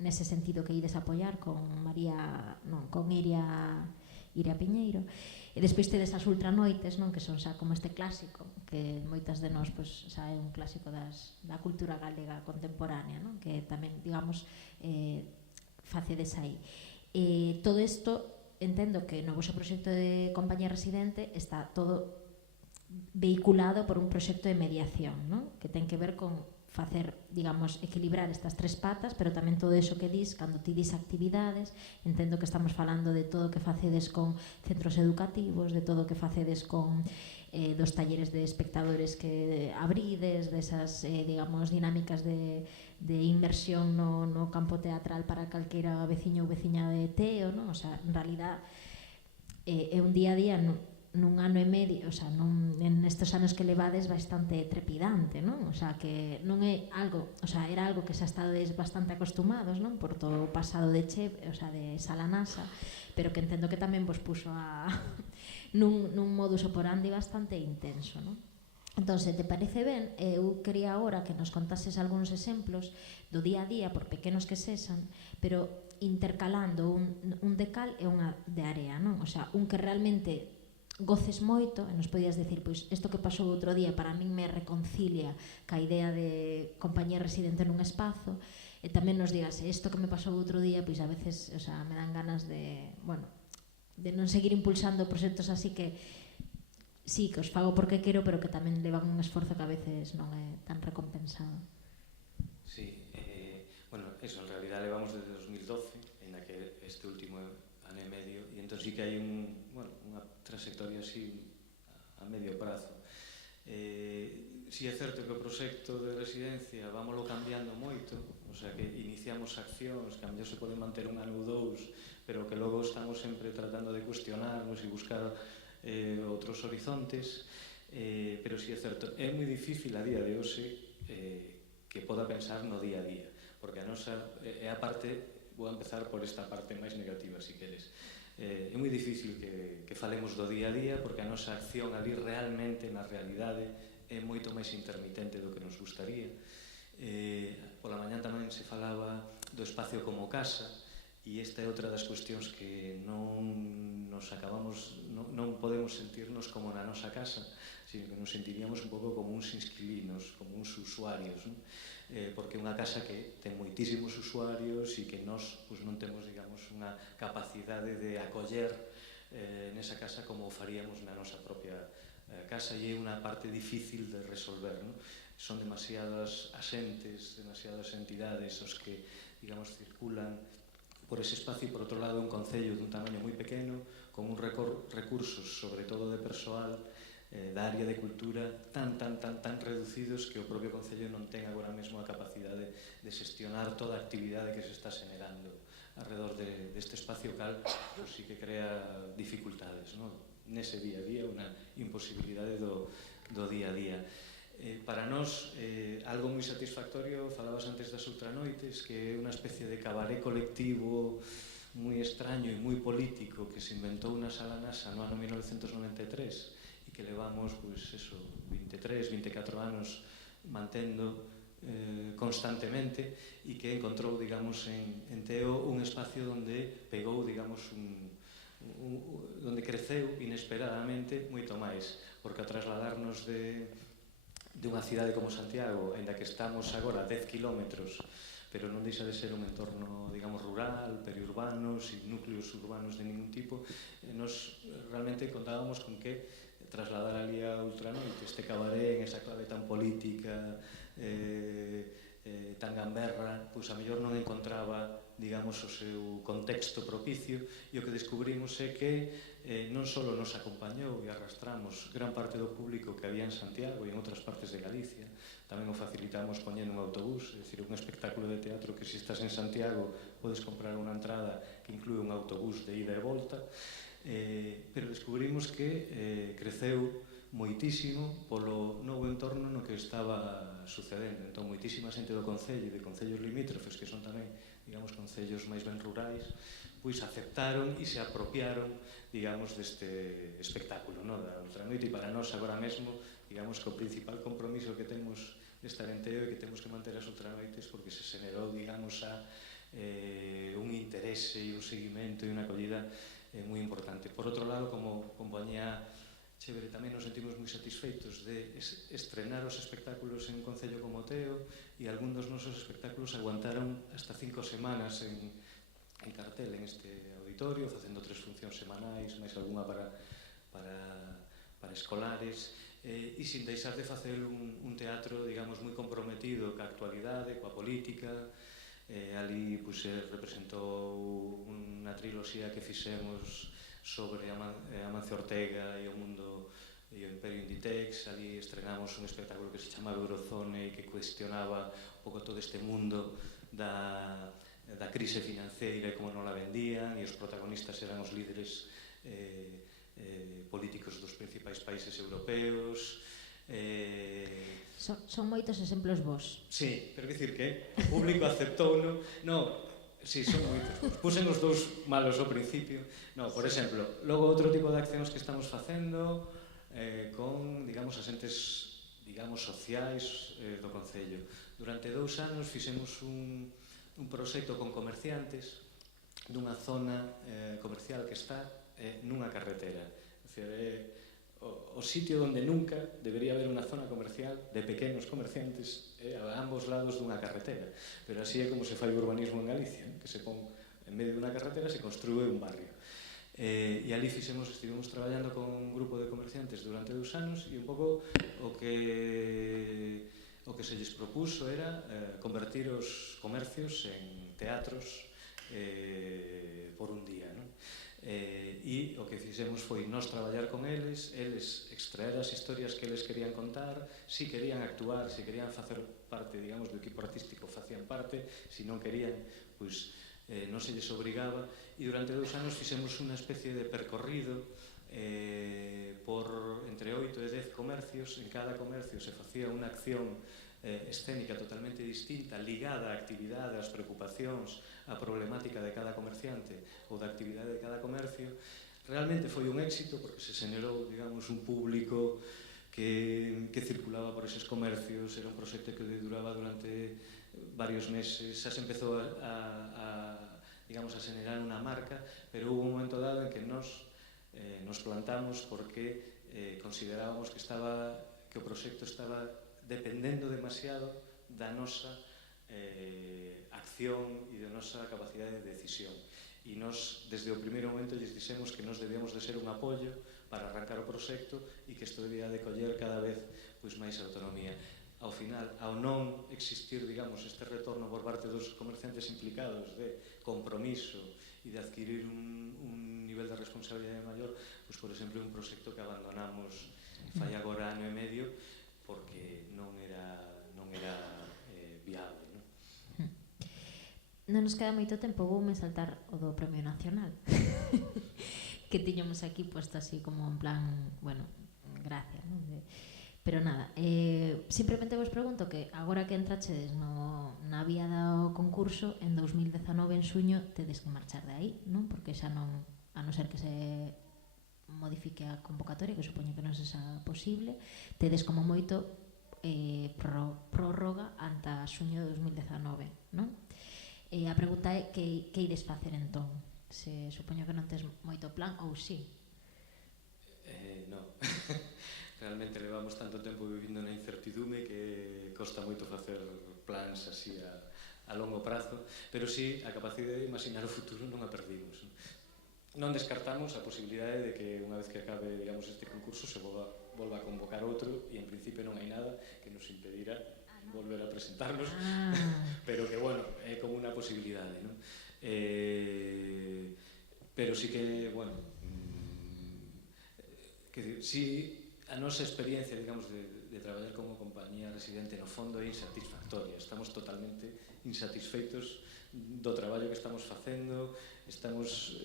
nese sentido que ides apoiar con Iria Piñeiro. E despois tedes as ultranoites, non, que son xa como este clásico, que moitas de nós pois, xa é un clásico da cultura galega contemporánea, non? Que tamén, digamos, facedes aí. Todo isto, entendo que no vosso proxecto de compañía residente está todo vehiculado por un proxecto de mediación, non? Que ten que ver con facer, digamos, equilibrar estas 3 patas, pero tamén todo iso que dis, cando ti dis actividades, entendo que estamos falando de todo o que facedes con centros educativos, de todo o que facedes con dos talleres de espectadores que abrides, desas, digamos, dinámicas de inmersión no campo teatral para calquera veciño ou veciña de Teo, non? O sea, en realidad é un día a día nun ano e medio, o sea, en estes anos que levades bastante trepidante, non? O sea, que non é algo, o sea, era algo que xa estades bastante acostumados, non? Por todo o pasado de o sea, de Salanasa, pero que entendo que tamén vos puso nun modus operandi bastante intenso, non? Entón, se te parece ben, eu quería agora que nos contases algúns exemplos do día a día, por pequenos que sexan, pero intercalando un de cal e unha de area, non? O sea, un que realmente goces moito, e nos podías decir, pois, isto que pasou outro día para min me reconcilia ca idea de compañía residente nun espazo, e tamén nos digas, isto que me pasou outro día, pois a veces, o sea, me dan ganas de, bueno, de non seguir impulsando proxectos así que sí, que os fago porque quero, pero que tamén levan un esforzo que a veces non é tan recompensado. Sí, bueno, eso, en realidad levamos desde 2012, en la que este último ano e medio, e entón sí que hai unha trayectoria así a medio prazo. Si é certo que o proxecto de residencia vámoslo cambiando moito, o sea que iniciamos accións que a mellor se poden manter un ano ou 2, pero que logo estamos sempre tratando de cuestionarnos e buscar outros horizontes, pero si é certo, é moi difícil a día de hoxe que poda pensar no día a día, porque a nosa é a parte, vou empezar por esta parte máis negativa, se queres. É moi difícil que falemos do día a día, porque a nosa acción ali realmente, na realidade, é moito máis intermitente do que nos gustaría. Pola mañá tamén se falaba do espacio como casa, e esta é outra das cuestións que non podemos sentirnos como na nosa casa, sino que nos sentiríamos un pouco como uns inquilinos, como uns usuarios, non? Porque é unha casa que ten moitísimos usuarios e que nós non temos, digamos, unha capacidade de acoller nesa casa como o faríamos na nosa propia casa, e é unha parte difícil de resolver, non? Son demasiadas asentes, demasiadas entidades os que digamos, circulan por ese espacio, e por outro lado un concello dun tamaño moi pequeno, con uns recursos, sobre todo de persoal, da área de cultura tan reducidos que o propio Concello non ten agora mesmo a capacidade de xestionar toda a actividade que se está xenerando alrededor deste espacio cal, pues, sí que crea dificultades, ¿no? Nese día a día, unha imposibilidade do día a día. Para nós, algo moi satisfactorio, falabas antes das ultranoites, que é unha especie de cabaré colectivo moi extraño e moi político que se inventou na Sala NASA no ano 1993 e que levamos, pois, eso, 23, 24 anos mantendo constantemente e que encontrou, digamos, en Teo un espacio onde pegou, digamos, onde creceu inesperadamente moito máis, porque a trasladarnos de unha cidade como Santiago, ainda que estamos agora a 10 kilómetros, pero non deixa de ser un entorno, digamos, rural, periurbano, sin núcleos urbanos de ningún tipo. Nos realmente contábamos con que trasladar ali a Ultranoite, este cabaré en esa clave tan política, tan gamberra, pois a mellor non encontraba, digamos, o seu contexto propicio, e o que descubrimos é que non só nos acompañou e arrastramos gran parte do público que había en Santiago e en outras partes de Galicia, tamén o facilitamos poñendo un autobús, é dicir, un espectáculo de teatro que se estás en Santiago podes comprar unha entrada que inclúe un autobús de ida e volta, pero descubrimos que creceu moitísimo polo novo entorno no que estaba sucedendo. Entón, moitísima xente do Concello e de concellos limítrofes, que son tamén, digamos, concellos máis ben rurais, pois aceptaron e se apropiaron, digamos, deste espectáculo, no, da Ultranoite, e para nós agora mesmo, digamos, que o principal compromiso que temos de estar en Teo é que temos que manter as Ultranoites porque se generou, digamos, un interese e un seguimento e unha acollida moi importante. Por outro lado, como compañía Chévere, tamén nos sentimos moi satisfeitos de estrenar os espectáculos en un concello como Teo, e algún dos nosos espectáculos aguantaron hasta 5 semanas en cartel en este auditorio, facendo 3 funcións semanais, máis algunha para escolares, e sin deixar de facer un teatro, digamos, moi comprometido ca actualidade, coa política. Ali representou unha triloxía que fixemos sobre Amancio Ortega e o mundo e o Imperio Inditex. Ali estrenamos un espectáculo que se chamaba Eurozone e que cuestionaba un pouco todo este mundo da crise financeira e como non la vendían, e os protagonistas eran os líderes políticos dos principais países europeos. Son moitos exemplos vos. Sí, pero dicir que o público aceptouno. No, sí, son moitos. Pusen os dous malos ao principio. No, por exemplo, logo outro tipo de accións que estamos facendo con, digamos, asentes, digamos, sociais do Concello. Durante 2 anos fixemos un proxecto con comerciantes dunha zona comercial que está nunha carretera. O sitio onde nunca debería haber unha zona comercial de pequenos comerciantes a ambos lados dunha carretera. Pero así é como se fai o urbanismo en Galicia, que se pon en medio dunha carretera, se construe un barrio. E ali estivemos traballando con un grupo de comerciantes durante 2 anos, e un pouco o que se lles propuso era convertir os comercios en teatros por un día, non? E o que fixemos foi nós traballar con eles extraer as historias que eles querían contar, si querían actuar, si querían facer parte, digamos, do equipo artístico, facían parte, si non querían, pois non se lles obrigaba, e durante 2 anos fixemos unha especie de percorrido por entre 8 e 10 comercios. En cada comercio se facía unha acción escénica totalmente distinta, ligada á actividade, ás preocupacións, á problemática de cada comerciante ou da actividade de cada comercio. Realmente foi un éxito porque se xenerou, digamos, un público que circulaba por eses comercios. Era un proxecto que duraba durante varios meses. Xa se empezou digamos, a xenerar unha marca, pero hubo un momento dado en que nos plantamos porque considerábamos que o proxecto estaba dependendo demasiado da nosa acción e da nosa capacidade de decisión. E nos, desde o primeiro momento, lles dixemos que nos debíamos de ser un apoio para arrancar o proxecto e que isto debía de coller cada vez máis autonomía. ao final, ao non existir, digamos, este retorno por parte dos comerciantes implicados de compromiso e de adquirir un nivel de responsabilidade maior, pois, por exemplo, un proxecto que abandonamos fai agora ano e medio porque non era viable, non? Non nos queda moito tempo, voume saltar o do Premio Nacional que tiñamos aquí puesto así como en plan, bueno, gracias, non? Pero nada, simplemente vos pregunto que agora que entrachedes na vía do concurso, en 2019 en suño tedes que marchar de aí, non? Porque xa non, a non ser que se modifique a convocatoria, que supoño que non sexa posible, tedes como moito prórroga anta suño de 2019, non? A pregunta é que ides facer entón? Se supoño que non tes moito plan, ou si? Non. Realmente levamos tanto tempo vivindo na incertidume que costa moito facer plans así a longo prazo, pero sí, a capacidade de imaginar o futuro non a perdimos. Non descartamos a posibilidade de que unha vez que acabe, digamos, este concurso se volva a convocar outro e en principio non hai nada que nos impedirá volver a presentarnos, pero que, bueno, é como unha posibilidade, non? Pero sí que, bueno, que sí, a nosa experiencia, digamos, de traballar como compañía residente no fondo é insatisfactoria. Estamos totalmente insatisfeitos do traballo que estamos facendo, estamos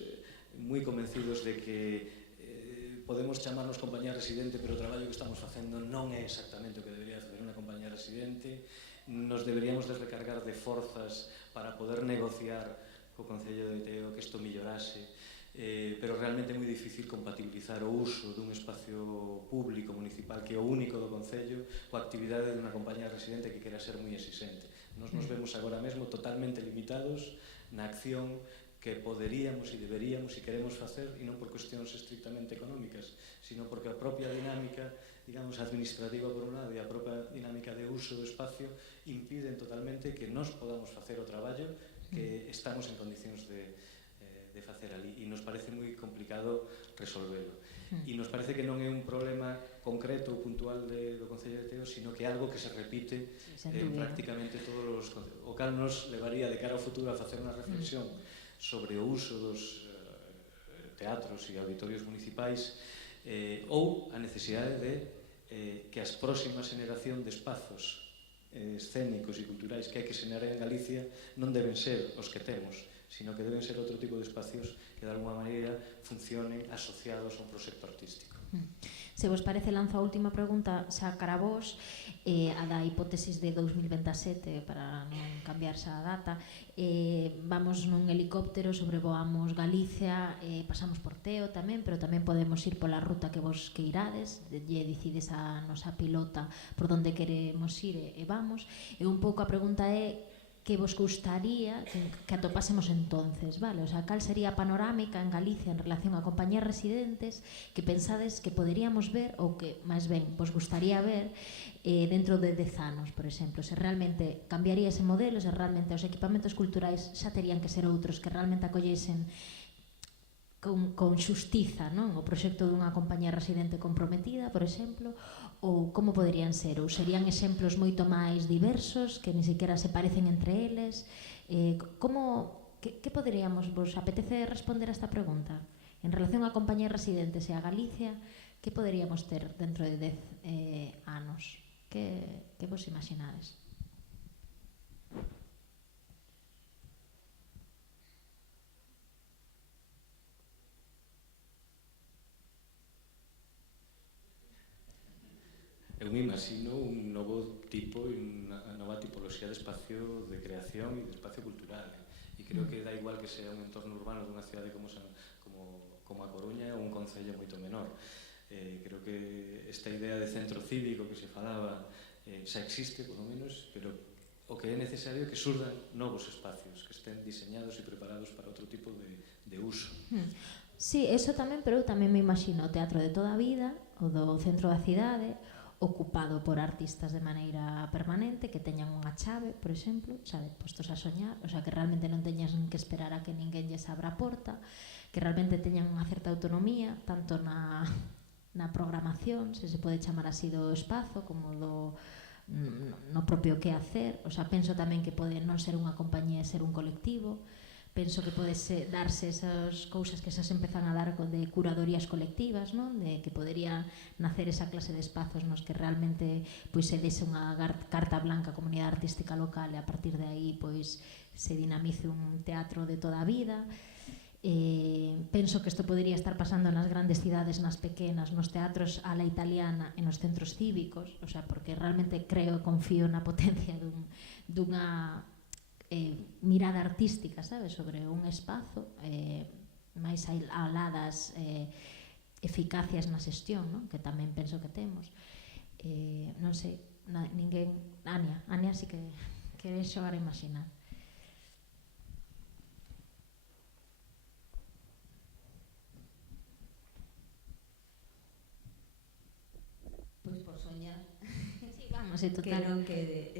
moi convencidos de que podemos chamarnos compañía residente, pero o traballo que estamos facendo non é exactamente o que debería facer unha compañía residente. Nos deberíamos de recargar de forzas para poder negociar co Concello de Teo que isto millorase, pero realmente é moi difícil compatibilizar o uso dun espacio público municipal que é o único do Concello coa actividade dunha compañía residente que quera ser moi exixente. Nos vemos agora mesmo totalmente limitados na acción que poderíamos e deberíamos e queremos facer, e non por cuestións estrictamente económicas, sino porque a propia dinámica, digamos, administrativa por un lado e a propia dinámica de uso do espacio impiden totalmente que nos podamos facer o traballo que estamos en condicións de facer ali, e nos parece moi complicado resolvelo. E nos parece que non é un problema concreto ou puntual do Concello de Teo, sino que é algo que se repite en prácticamente todos os concellos, o cal nos levaría de cara ao futuro a facer unha reflexión sobre o uso dos teatros e auditorios municipais, ou a necesidade de que as próximas generación de espazos escénicos e culturais que hai que xenerar en Galicia non deben ser os que temos, sino que deben ser outro tipo de espacios que de alguma maneira funcionen asociados a un proxecto artístico. Se vos parece, lanzo a última pregunta xa cara a vos, a da hipótesis de 2027, para non cambiarse a data. Vamos nun helicóptero, sobrevoamos Galicia, pasamos por Teo tamén, pero tamén podemos ir pola ruta que vos queirades, lle dicides a nosa pilota por onde queremos ir e vamos. E un pouco a pregunta é que vos gustaría que atopásemos entonces, vale? O sea, cal sería a panorámica en Galicia en relación a compañías residentes que pensades que poderíamos ver ou que, máis ben, vos gustaría ver dentro de 10 anos, por exemplo, se realmente cambiaría ese modelo, se realmente os equipamentos culturais xa terían que ser outros que realmente acollesen con xustiza, non? O proxecto dunha compañía residente comprometida, por exemplo, ou como poderían ser? Ou serían exemplos moito máis diversos que ni siquiera se parecen entre eles? Que poderíamos, vos apetece responder a esta pregunta? En relación a compañías residentes e a Galicia, que poderíamos ter dentro de 10 anos? Que vos imaginades? Eu me imagino un novo tipo e unha nova tipoloxía de espacio de creación e de espacio cultural. E creo que dá igual que sea un entorno urbano dunha cidade como a Coruña ou un concello moito menor. Creo que esta idea de centro cívico que se falaba xa existe, por lo menos, pero o que é necesario é que surdan novos espacios que estén diseñados e preparados para outro tipo de uso. Sí, eso tamén, pero eu tamén me imagino o teatro de toda a vida, o do centro da cidade, ocupado por artistas de maneira permanente, que teñan unha chave, por exemplo, sabe, postos a soñar, o sea, que realmente non teñas que esperar a que ninguén lles abra a porta, que realmente teñan unha certa autonomía, tanto na programación, se pode chamar así, do espazo, como no propio que hacer. O sea, penso tamén que pode non ser unha compañía e ser un colectivo. Penso que pode darse esas cousas que se empezan a dar de curadorías colectivas, non? De que podería nacer esa clase de espazos nos que realmente pois se dese unha carta blanca á comunidade artística local e a partir de aí pois se dinamice un teatro de toda a vida. Penso que isto podría estar pasando nas grandes cidades, nas pequenas, nos teatros a la italiana e nos centros cívicos, o sea, porque realmente creo e confío na potencia dunha mirada artística, sabes, sobre un espazo, máis aladas eficacias na xestión, non? Que tamén penso que temos. Non sei, ninguén... Ania sí que quere xogar a imaginar. Pois por soñar. Sí, vamos, é total. Que non quede.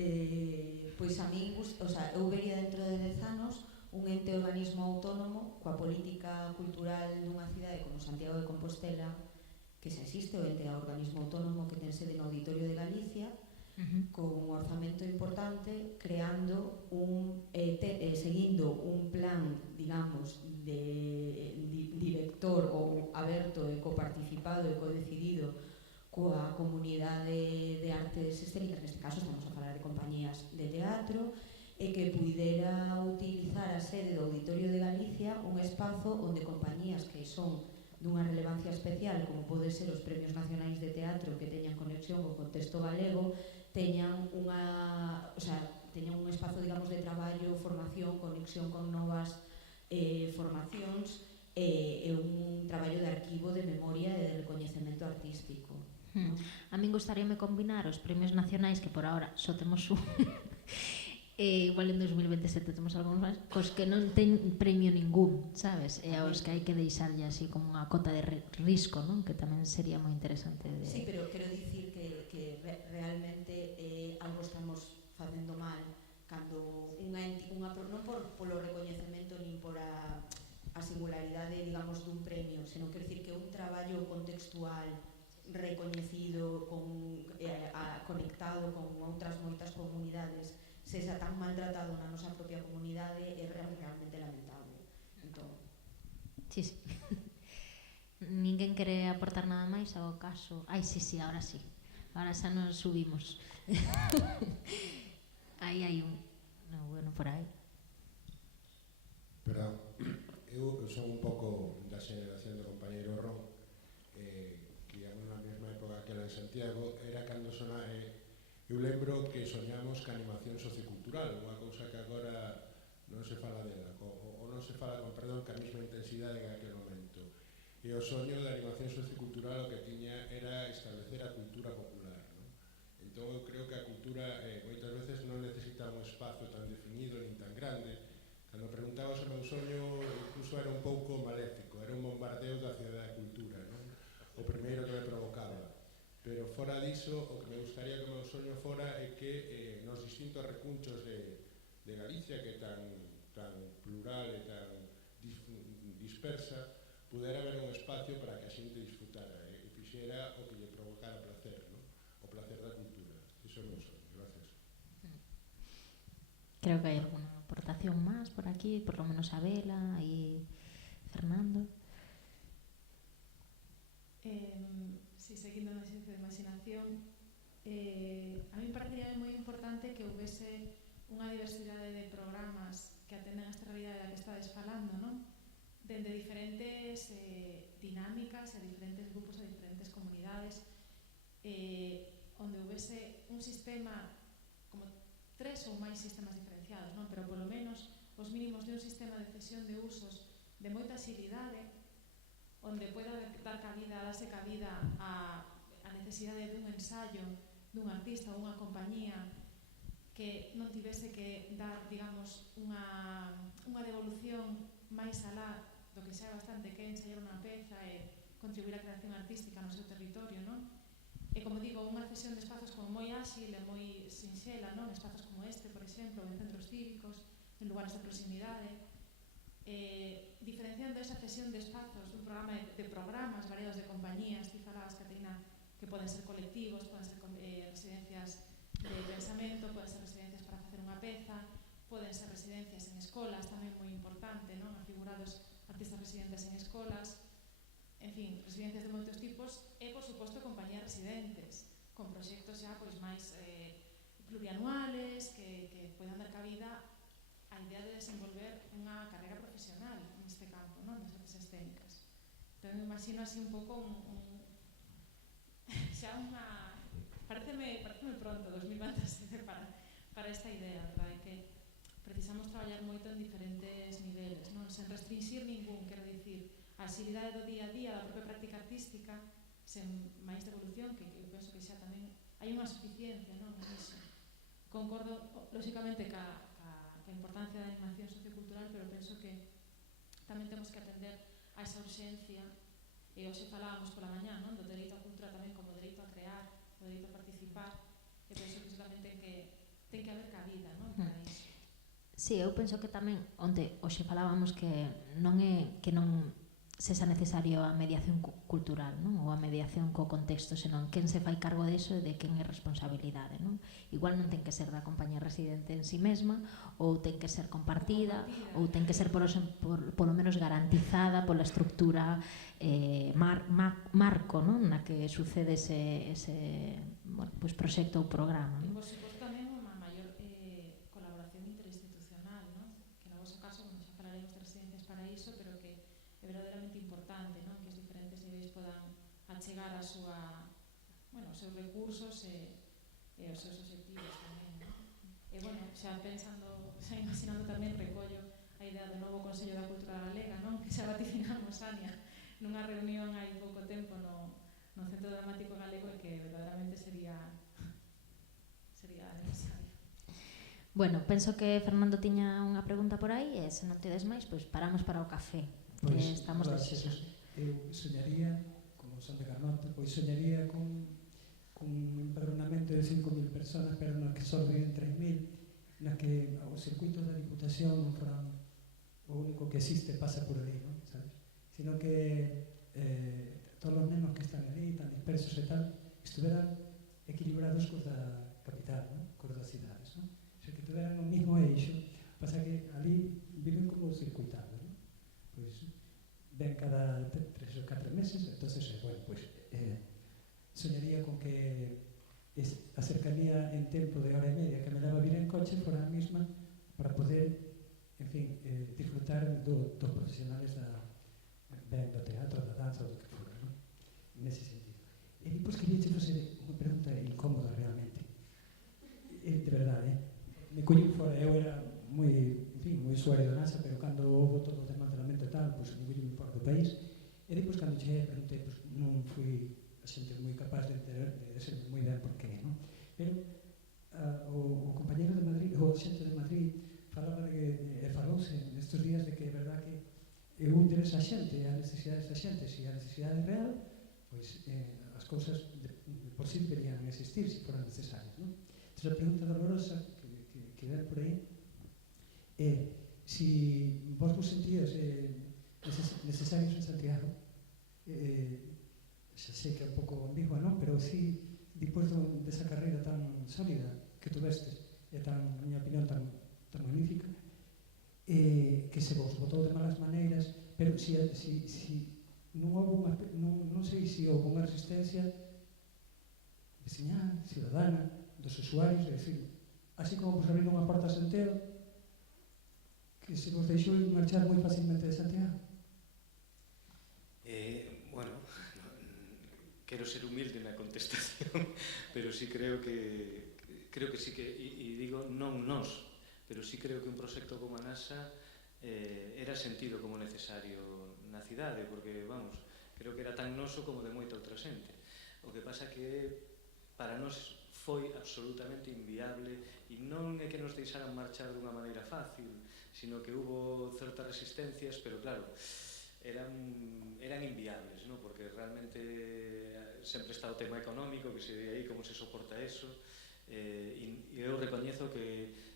Pois a min, o sea, eu vería dentro de 10 anos un ente organismo autónomo coa política cultural dunha cidade como Santiago de Compostela, que xa existe o ente organismo autónomo que ten sede no Auditorio de Galicia, con un orzamento importante, creando seguindo un plan, digamos, de director ou aberto e coparticipado e codecidido coa comunidade de artes escénicas, neste caso estamos a falar de compañías de teatro, e que puidera utilizar a sede do Auditorio de Galicia un espazo onde compañías que son dunha relevancia especial, como pode ser os Premios Nacionais de Teatro que teñan conexión co contexto galego, teñan un espazo, digamos, de traballo, formación, conexión con novas formacións e un traballo de arquivo, de memoria e de recoñecemento artístico. A min gustaríame combinar os premios nacionais, que por ahora só temos un, igual en 2027 temos algúns máis, cos que non ten premio ningún, sabes? E aos que hai que deixarlle así como unha cota de risco, non? Que tamén sería moi interesante de... Sí, pero quero dicir que realmente algo estamos facendo mal cando non polo recoñecemento nin por a singularidade, digamos, dun premio, senón quero dicir que un traballo contextual recoñecido, conectado con outras moitas comunidades, se xa tan maltratado na nosa propia comunidade, é realmente lamentable. Entón... Sí. Ninguén quere aportar nada máis ao caso? Ai, sí, ahora sí. Ahora xa nos subimos. Aí hai un... No, bueno, por aí. Pero eu son un pouco da xeración do compañeiro Ron, digamos na mesma época que era de Santiago, era cando eu lembro que soñamos ca animación sociocultural, unha cousa que agora non se fala dela, ou non se fala con perdón ca mesma intensidade que aquel momento. E o soño da animación sociocultural o que tiña era establecer a cultura popular, non? Entón eu creo que a cultura moitas veces non necesita un espazo tan definido nin tan grande. Cando preguntabas o meu soño, incluso era un pouco maléfico, era un bombardeo da cidade da cultura, non? O primeiro que me provocaba. Pero fora diso, o que me gustaría que o meu soño fora é que nos distintos recunchos de Galicia, que é tan plural e tan dispersa, pudera haber un espacio para que a xente disfrutara e fixera o que lle provocara placer, non? O placer da cultura. Iso é o meu soño. Gracias. Creo que hai alguna aportación máis por aquí, por lo menos Abela e Fernando. Si seguindo no exercicio de imaginación, a mí parecería moi importante que houvese unha diversidade de programas que atenden a esta realidade da que estades falando, non? Dende diferentes dinámicas e diferentes grupos e diferentes comunidades, onde houvese un sistema, como 3 ou máis sistemas diferenciados, non? Pero polo menos os mínimos de un sistema de cesión de usos de moita xilidade, onde poida darse cabida a necesidade dun ensayo dun artista ou unha compañía que non tivese que dar, digamos, unha devolución máis alá do que xa é bastante que ensaiar unha peza e contribuir á creación artística no seu territorio, non? E, como digo, unha cesión de espazos como moi áxil e moi sinxela, non? Espazos como este, por exemplo, en centros cívicos, en lugares de proximidade, diferenciando esa cesión de espazos dun programa de programas variados de compañías, ti falabas, Caterina, que poden ser colectivos, poden ser residencias de escolas tamén moi importante, non? A figura dos artistas residentes en escolas, en fin, residencias de moitos tipos e, por suposto, compañías residentes con proxectos xa pois máis plurianuales que poden dar cabida á idea de desenvolver unha carreira profesional neste campo, non? Das artes escénicas. Entón, imagino así un pouco xa unha... Pareceme pronto, 2027, para esta idea, verdad? Que precisamos traballar moito en diferentes niveles, non? Sen restringir ningún, quero dicir, a axilidade do día a día da propia práctica artística, sen máis devolución, que eu penso que xa tamén hai unha suficiencia, non? Niso. Concordo, lóxicamente, ca importancia da animación sociocultural, pero penso que tamén temos que atender a esa urxencia, e hoxe falábamos pola mañá, non? Do dereito á cultura tamén como dereito a crear, o dereito a participar, e penso que iso tamén ten que haber cabida, non? Para iso. Sí, eu penso que tamén onde hoxe falábamos que non é que non sexa necesario a mediación cultural, non? Ou a mediación co contexto, senón quen se fai cargo deso e de quen é responsabilidade, non? Igual non ten que ser da compañía residente en si mesma, ou ten que ser compartida, ou ten que ser polo menos garantizada pola estructura marco, non? Na que sucede ese bueno, pues proxecto ou programa, E, non? por suposto, tamén unha maior colaboración interinstitucional, non? Que no vosso caso, bueno, xa falaremos de residencias para iso, pero que é verdadeiramente importante, non? Que os diferentes niveis podan achegar a súa, bueno, os seus recursos e os seus objetivos tamén, non? E, bueno, xa pensando, xa imaginando tamén, recollo a idea do novo Consello da Cultura Galega, non? Que xa vaticinamos, Ania, nunha reunión hai pouco tempo no Centro Dramático Galego, e que verdadeiramente sería necesario. Bueno, penso que Fernando tiña unha pregunta por aí e se non tedes máis, pois paramos para o café. Pois, Estamos desexos. Eu soñaría, como son de Carnota, pois soñaría con un empadronamento de 5.000 personas, pero no que só viven 3.000, na que os circuitos da Diputación non foran o único que existe, pasa por aí, non? Sabes? Sino que todos os nenos que están ali, tan dispersos e tal, estuveran equilibrados cos da capital, non? Cos das cidades, non? O sea, que tuveran o mismo eixo. Pasa que ali viven como circuitados, non? Pois ven cada 3 ou 4 meses, entonces, bueno, pues soñaría con que a cercanía en tempo de hora e media que me daba vir en coche fora a mesma para poder, en fin, disfrutar dos profesionales ben do teatro, da danza, do que fora, non? Nese sentido. E depois queria che facer unha pregunta incómoda realmente. De verdade, me collín fora, eu era moi, en fin, moi usuario da NASA, pero cando houve todo o desmantelamento e tal, pois me collín fora do país, e depois cando cheguei preguntei, pois non fui a xente moi capaz de entender, de ser moi ben por qué, non? Pero o compañero de Madrid, o xente de Madrid, falaba de, e falouse nestes días de que é verdad que o interés a xente, a necesidade da xente, se a necesidade real, pois as cousas por si deberían existir, se foran necesarias, non? Entón, a pregunta dolorosa que ven por aí é se vos sentías necesarios en Santiago, xa sei que é un pouco ambigua, non? Pero si, depois desa carreira tan sólida que tuvestes, e tan, na miña opinión, tan magnífica, que se vos botou de malas maneiras, pero non houve non sei se houve unha resistencia veciñal, cidadana, dos usuarios, é dicir, así como vos abriron unha porta a Santiago, que se vos deixou marchar moi facilmente de Santiago. Bueno, quero ser humilde na contestación, pero sí creo que sí que, e digo non nós, pero sí creo que un proxecto como a NASA era sentido como necesario na cidade, porque, vamos, creo que era tan noso como de moita outra xente. O que pasa que para nós foi absolutamente inviable, e non é que nos deixaran marchar dunha maneira fácil, sino que hubo certas resistencias, pero claro, eran inviables, ¿no? Porque realmente sempre está o tema económico, que se ve aí como se soporta eso, e eu recoñezo que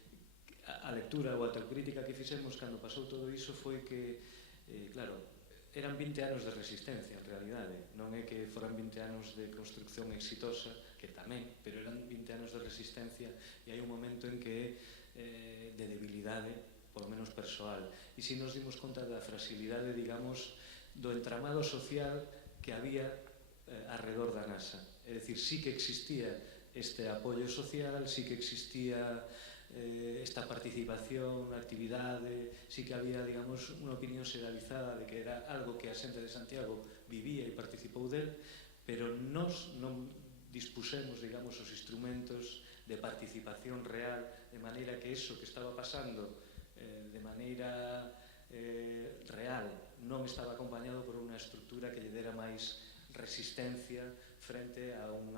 a lectura ou a autocrítica que fixemos cando pasou todo iso foi que, claro, eran 20 anos de resistencia, en realidade. Non é que foran 20 anos de construcción exitosa, que tamén, pero eran 20 anos de resistencia, e hai un momento en que de debilidade polo menos persoal. E si nos dimos conta da fragilidade, digamos, do entramado social que había alrededor da NASA. É dicir, sí que existía este apoio social, sí que existía esta participación na actividade, sí que había, digamos, unha opinión xeralizada de que era algo que a xente de Santiago vivía e participou del, pero nós non dispusemos, digamos, os instrumentos de participación real, de maneira que eso que estaba pasando de maneira real non estaba acompañado por unha estructura que lle dera máis resistencia frente a un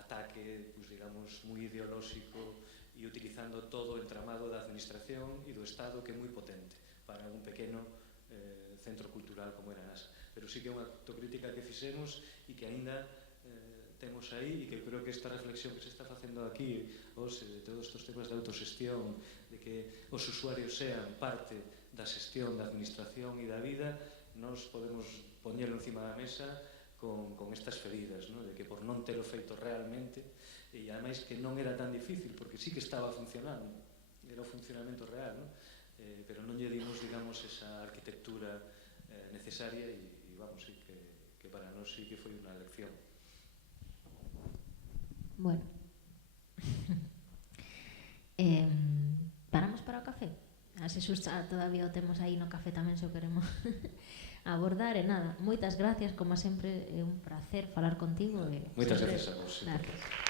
ataque, pues, digamos, moi ideolóxico e utilizando todo o entramado da administración e do Estado, que é moi potente para un pequeno centro cultural como era NASA. Pero sí que é unha autocrítica que fixemos e que aínda temos aí, e que creo que esta reflexión que se está facendo aquí hoxe de todos estes temas de autoxestión, de que os usuarios sean parte da xestión da administración e da vida, nos podemos poñelo encima da mesa con estas feridas, ¿no? De que por non ter o feito realmente, e ademais que non era tan difícil, porque sí que estaba funcionando, era o funcionamento real, ¿no? Pero non lle dimos, digamos, esa arquitectura necesaria, e vamos, sí que para nós sí que foi unha lección. Bueno. Paramos para o café? Así xusta todavía o temos aí no café tamén, se o queremos abordar. E nada, moitas gracias, como sempre, é un placer falar contigo. Moitas gracias a vos. Gracias.